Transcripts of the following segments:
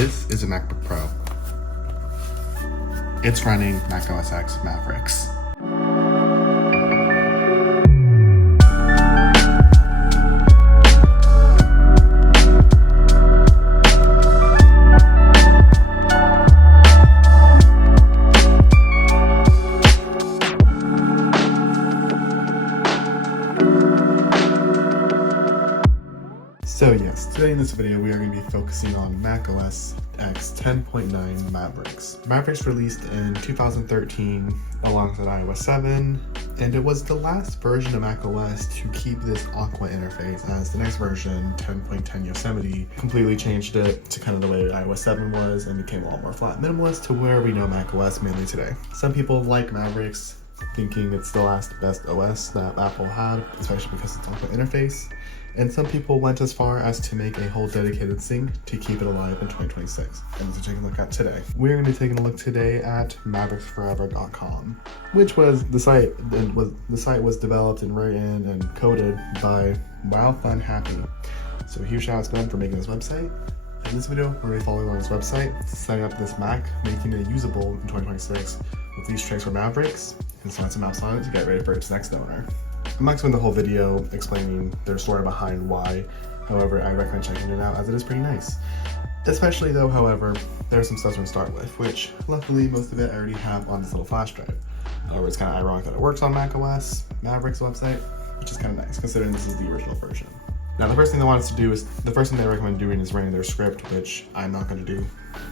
This is a MacBook Pro. It's running Mac OS X Mavericks. So yes, today in this video we are going to be focusing on Mac OS X 10.9 Mavericks. Mavericks released in 2013 alongside iOS 7, and it was the last version of Mac OS to keep this Aqua interface, as the next version, 10.10 Yosemite, completely changed it to kind of the way iOS 7 was and became a lot more flat minimalist to where we know Mac OS mainly today. Some people like Mavericks, thinking it's the last best OS that Apple had, especially because it's Aqua interface. And some people went as far as to make a whole dedicated sync to keep it alive in 2026. And that's what we're taking a look at today. We're going to be taking a look today at mavericksforever.com, which was the site. The site was developed and written and coded by Wow Fun Happy. So huge shout out to them for making this website. In this video, we're going to be following on this website, setting up this Mac, making it usable in 2026 with these tricks for Mavericks, and some maps on it to get ready for its next owner. I'm not going to spend the whole video explaining their story behind why, however, I recommend checking it out as it is pretty nice. Especially though, however, there's some stuff to start with, which luckily most of it I already have on this little flash drive. However, it's kind of ironic that it works on Mac OS, Mavericks website, which is kind of nice considering this is the original version. Now the first thing they want us to do is, the first thing they recommend doing is running their script, which I'm not going to do.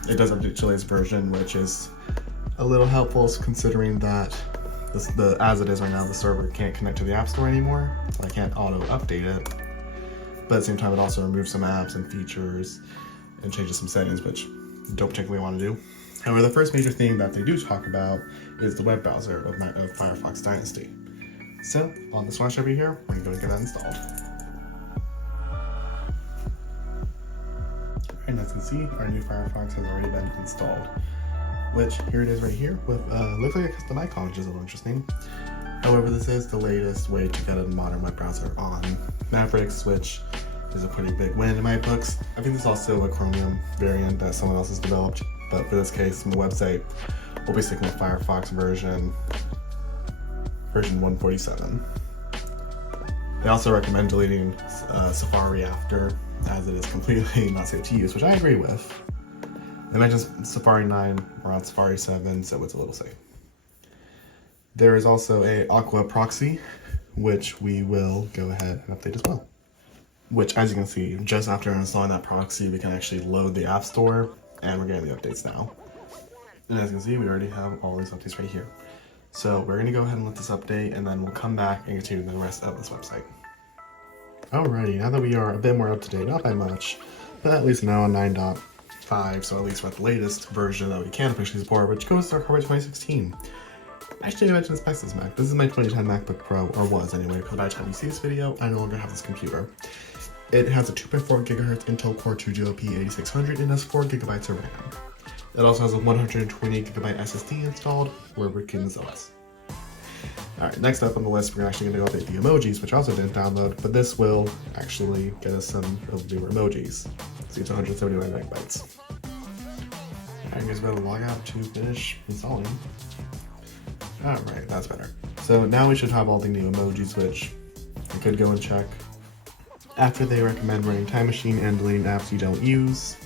It does update to the latest version, which is a little helpful considering that as it is right now, the server can't connect to the App Store anymore, so I can't auto-update it. But at the same time, it also removes some apps and features and changes some settings, which I don't particularly want to do. However, the first major thing that they do talk about is the web browser of Firefox Dynasty. So, on this flash over here, we're going to go and get that installed. And as you can see, our new Firefox has already been installed. Which, here it is right here, with looks like a custom icon, which is a little interesting. However, this is the latest way to get a modern web browser on Mavericks, which is a pretty big win in my books. I think there's also a Chromium variant that someone else has developed, but for this case, from the website, we'll be sticking with Firefox version 147. They also recommend deleting Safari after, as it is completely not safe to use, which I agree with. They mentioned Safari 9 or on Safari 7, so it's a little safe. There is also a Aqua proxy, which we will go ahead and update as well. Which, as you can see, just after installing that proxy, we can actually load the App Store, and we're getting the updates now. And as you can see, we already have all these updates right here. So we're going to go ahead and let this update, and then we'll come back and continue the rest of this website. Alrighty, now that we are a bit more up to date, not by much, but at least now on 9.5, so at least we're at the latest version that we can officially support, which goes to our October 2016. Actually, I mentioned the specs of this Mac. This is my 2010 MacBook Pro, or was anyway, because by the time you see this video, I no longer have this computer. It has a 2.4 GHz Intel Core 2 GOP 8600 and has 4 GB of RAM. It also has a 128 GB SSD installed. We're working this OS. Alright, next up on the list, we're actually going to go update the emojis, which I also didn't download, but this will actually get us some of the newer emojis. See, it's 179 megabytes. I guess we're going to log out to finish installing. Alright, that's better. So now we should have all the new emojis, which I could go and check. After they recommend running Time Machine and deleting apps you don't use.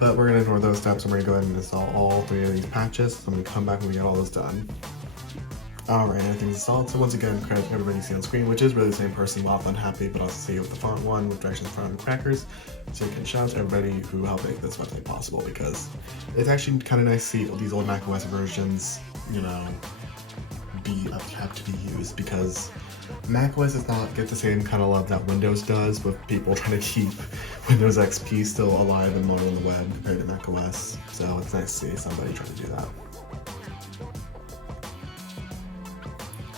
But we're going to ignore those steps and we're going to go ahead and install all 3 of these patches. So I'm going to come back when we get all this done. Alright, everything's installed. So once again, credit to everybody you see on screen, which is really the same person, Waff Unhappy, but also see with the font one, with directions front and crackers. So you can shout out to everybody who helped make this website possible, because it's actually kind of nice to see these old Mac OS versions, you know, have to be used, because Mac OS does not get the same kind of love that Windows does, with people trying to keep Windows XP still alive and modern on the web compared to Mac OS. So it's nice to see somebody trying to do that.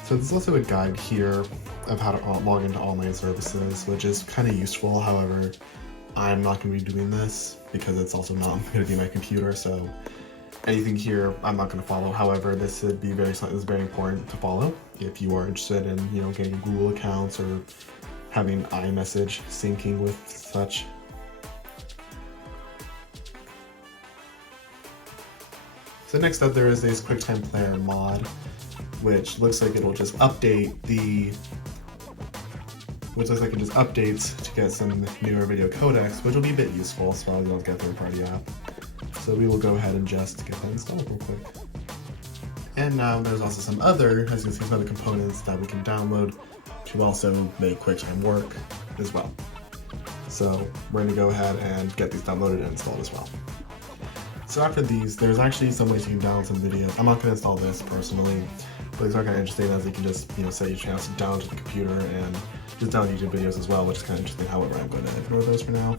So there's also a guide here of how to log into online services, which is kind of useful. However, I'm not going to be doing this because it's also not going to be my computer, so anything here I'm not going to follow. However, this would be this is very important to follow if you are interested in, you know, getting Google accounts or having iMessage syncing with such. So next up there is this QuickTime Player mod, which looks like it'll just update which looks like it just updates to get some newer video codecs, which will be a bit useful as long as you don't get a third-party app. So we will go ahead and just get that installed real quick. And now there's also some other, as you can see, some other components that we can download to also make QuickTime work as well. So we're going to go ahead and get these downloaded and installed as well. So after these, there's actually some ways you can download some videos. I'm not going to install this personally, but these are kind of interesting as you can just, set your channels to download to the computer and just download YouTube videos as well, which is kind of interesting. However, I'm going to ignore those for now.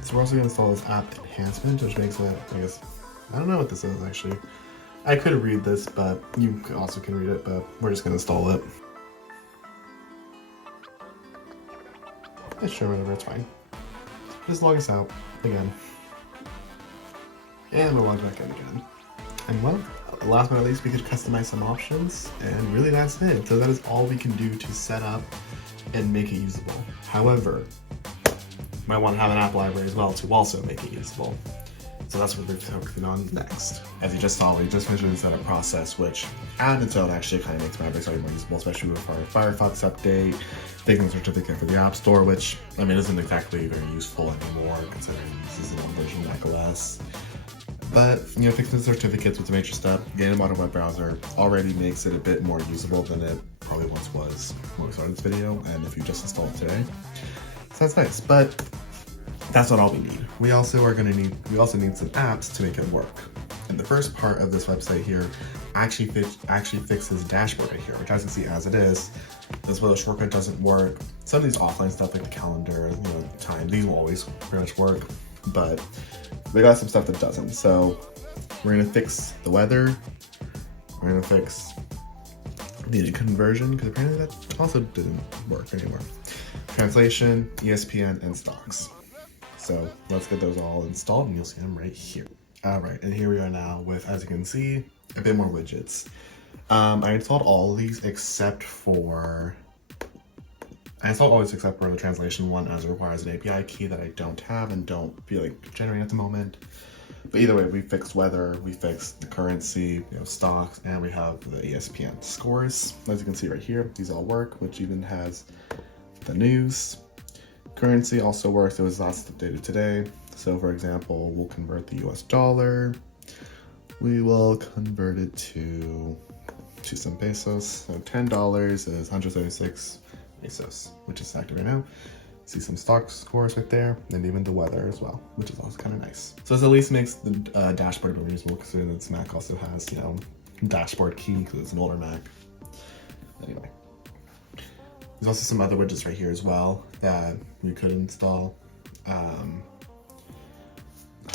So we're also going to install this app enhancement, which makes it, I don't know what this is actually. I could read this, but you also can read it, but we're just going to install it. Yeah, sure, whatever, it's fine. Just log us out again. And we'll log back in again. And well, last but not least, we could customize some options, and really that's it. So that is all we can do to set up and make it usable. However, you might want to have an app library as well to also make it usable. So that's what we're focusing on next. As you just saw, we just finished the setup process, which on its own actually kind of makes Mavericks already more usable, especially with our Firefox update, taking the certificate for the App Store, which, isn't exactly very useful anymore, considering this is an old version of Mac OS. But, fixing the certificates was a major step. Getting a modern web browser already makes it a bit more usable than it probably once was when we started this video, and if you just installed it today. So that's nice, but that's not all we need. We also need some apps to make it work. And the first part of this website here actually fixes dashboard right here, which as you can see as it is, this little shortcut doesn't work. Some of these offline stuff like the calendar, time, these will always pretty much work, but we got some stuff that doesn't. So we're gonna fix the weather. We're gonna fix the conversion, because apparently that also didn't work anymore. Translation, ESPN, and stocks. So let's get those all installed and you'll see them right here. All right, and here we are now with, as you can see, a bit more widgets. I installed all of these except for the translation one, as it requires an API key that I don't have and don't feel like generating at the moment. But either way, we fixed weather, we fixed the currency, stocks, and we have the ESPN scores. As you can see right here, these all work, which even has the news. Currency also works. It was last updated today. So for example, we'll convert the US dollar. We will convert it to some pesos. So $10 is 176 pesos, which is active right now. See some stock scores right there, and even the weather as well, which is also kind of nice. So this at least makes the dashboard more usable, considering this Mac also has, dashboard key because it's an older Mac. Anyway. There's also some other widgets right here as well that we could install.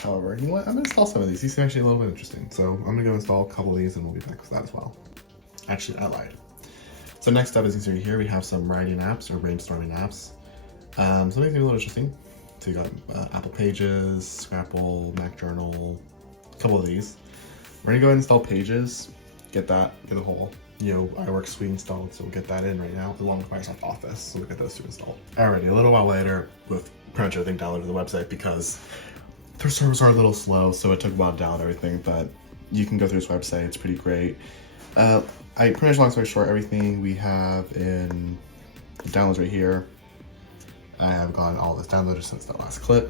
However, you know what? I'm gonna install some of these. These seem actually a little bit interesting. So I'm gonna go install a couple of these and we'll be back with that as well. Actually, I lied. So next up, as you can see here, we have some writing apps or brainstorming apps. Some of these are a little interesting. So you got Apple Pages, Scrapple, Mac Journal, a couple of these. We're gonna go ahead and install Pages, get the whole iWork suite installed, so we'll get that in right now, along with Microsoft Office, so we'll get those two installed. Alrighty, a little while later, with pretty much everything downloaded to the website, because their servers are a little slow, so it took a while to download everything, but you can go through this website, it's pretty great. Pretty much long story short, everything we have in the downloads right here, I have gotten all this downloaded since that last clip.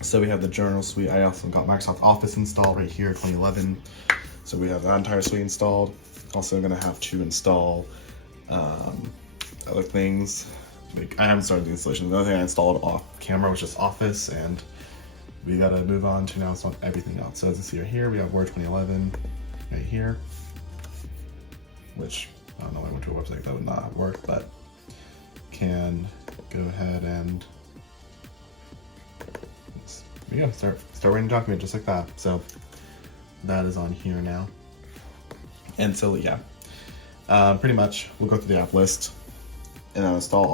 So we have the Journal suite. I also got Microsoft Office installed right here, 2011. So we have that entire suite installed. Also gonna have to install other things. I haven't started the installation. The other thing I installed off camera was just Office, and we gotta move on to now install everything else. So as you see right here, we have Word 2011 right here, which I don't know, I went to a website that would not work, but can go ahead and start writing a document just like that. So that is on here now. And so yeah, pretty much we'll go through the app list and I'll install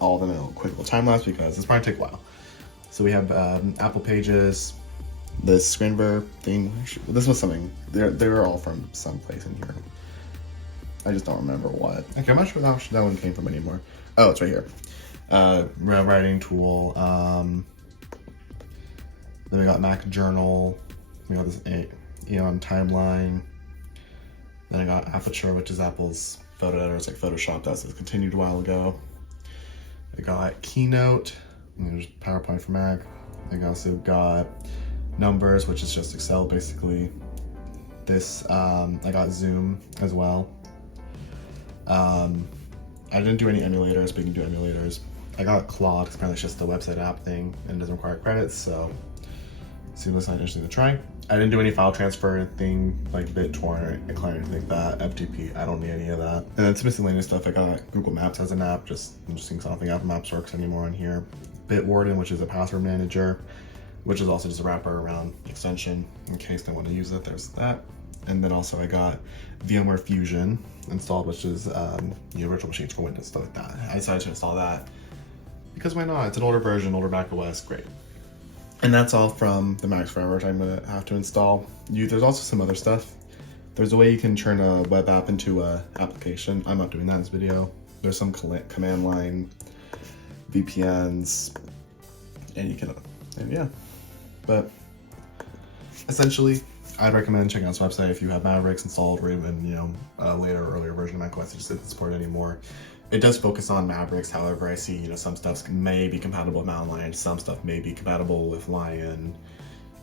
all of them in a quick little time lapse because this probably take a while. So we have Apple Pages, this Screenver thing. This was something, they were all from someplace in here. I just don't remember what. Okay, I'm not sure that one came from anymore. Oh, it's right here. Writing tool. Then we got Mac Journal. We got this Eon Timeline. Then I got Aperture, which is Apple's photo editor. It's like Photoshop does. It continued a while ago. I got Keynote, there's PowerPoint for Mac. I also got Numbers, which is just Excel basically. This, I got Zoom as well. I didn't do any emulators, but you can do emulators. I got Claude, because apparently it's just a website app thing and doesn't require credits, so seems like interesting to try. I didn't do any file transfer thing like BitTorrent and client or anything like that. FTP, I don't need any of that. And then some miscellaneous stuff. I got Google Maps as an app, I'm just seeing something Apple Maps works anymore on here. Bitwarden, which is a password manager, which is also just a wrapper around extension in case they want to use it. There's that. And then also I got VMware Fusion installed, which is virtual machines for Windows, stuff like that. I decided to install that because why not? It's an older version, older Mac OS, great. And that's all from the Macs Forever, which I'm gonna have to install. There's also some other stuff. There's a way you can turn a web app into a application. I'm not doing that in this video. There's some command line, VPNs, and you can, and yeah. But essentially, I'd recommend checking out this website if you have Mavericks installed or even, earlier version of macOS that just didn't support it anymore. It does focus on Mavericks, however, I see, some stuff may be compatible with Mountain Lion, some stuff may be compatible with Lion.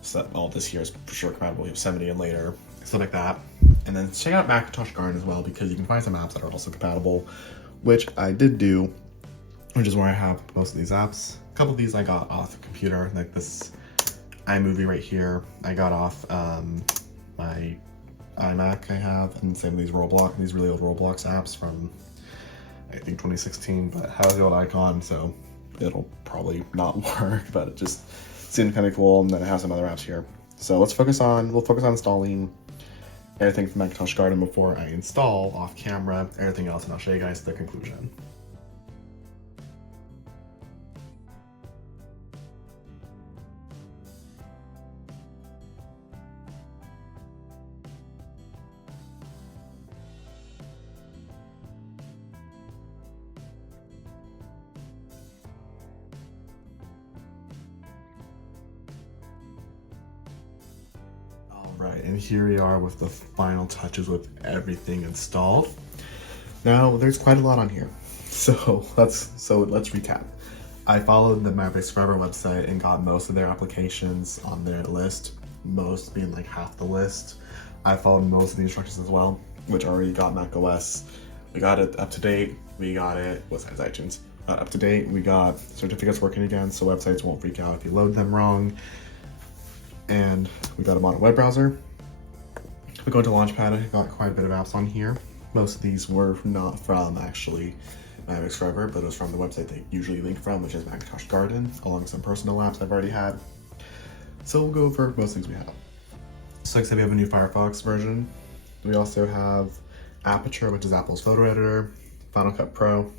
So all this here is for sure compatible with 70 and later, stuff like that. And then check out Macintosh Garden as well, because you can find some apps that are also compatible, which I did do, which is where I have most of these apps. A couple of these I got off the computer, like this iMovie right here, I got off my iMac I have, and same with these really old Roblox apps from I think 2016, but it has the old icon, so it'll probably not work, but it just seemed kind of cool. And then it has some other apps here. So we'll focus on installing everything from Macintosh Garden before I install off camera everything else, and I'll show you guys the conclusion. Right, and here we are with the final touches with everything installed. Now, there's quite a lot on here, so let's recap. I followed the Mavericks Forever website and got most of their applications on their list, most being like half the list. I followed most of the instructions as well, which already got Mac OS. We got it up to date. We got it, besides iTunes, up to date. We got certificates working again, so websites won't freak out if you load them wrong. And we got a modern web browser. If we go to Launchpad, I got quite a bit of apps on here. Most of these were not from actually Mavericks Forever, but it was from the website they usually link from, which is Macintosh Garden, along with some personal apps I've already had. So we'll go over most things we have. So like I said, we have a new Firefox version. We also have Aperture, which is Apple's photo editor, Final Cut Pro,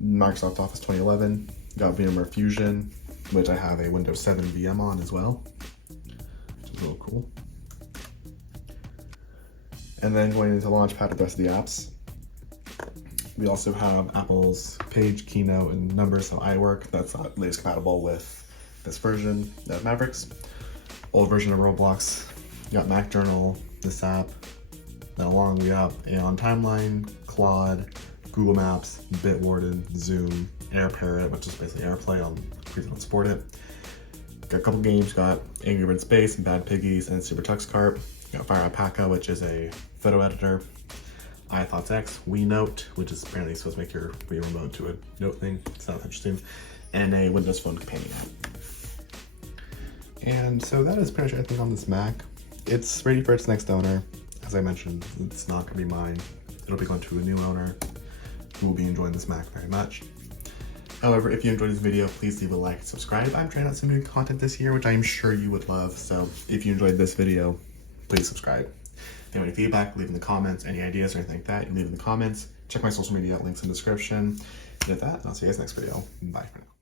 Microsoft Office 2011, got VMware Fusion, which I have a Windows 7 VM on as well, which is a little cool. And then going into Launchpad with the rest of the apps, we also have Apple's Page, Keynote, and Numbers, how I work. That's not latest compatible with this version of Mavericks. Old version of Roblox. You got Mac Journal, this app. Then along we have Eon Timeline, Claude, Google Maps, Bitwarden, Zoom, AirParrot, which is basically AirPlay on please don't support it. Got a couple games, got Angry Birds Space, and Bad Piggies, and Super Tux Kart. Got Fire Alpaca, which is a photo editor. iThoughts X, WeNote, which is apparently supposed to make your Wii remote to a note thing. Sounds interesting. And a Windows Phone companion app. And so that is pretty much everything on this Mac. It's ready for its next owner. As I mentioned, it's not gonna be mine. It'll be going to a new owner who will be enjoying this Mac very much. However, if you enjoyed this video, please leave a like and subscribe. I'm trying out some new content this year, which I'm sure you would love. So if you enjoyed this video, please subscribe. If you have any feedback, leave in the comments. Any ideas or anything like that, leave in the comments. Check my social media links in the description. And with that, I'll see you guys next video. Bye for now.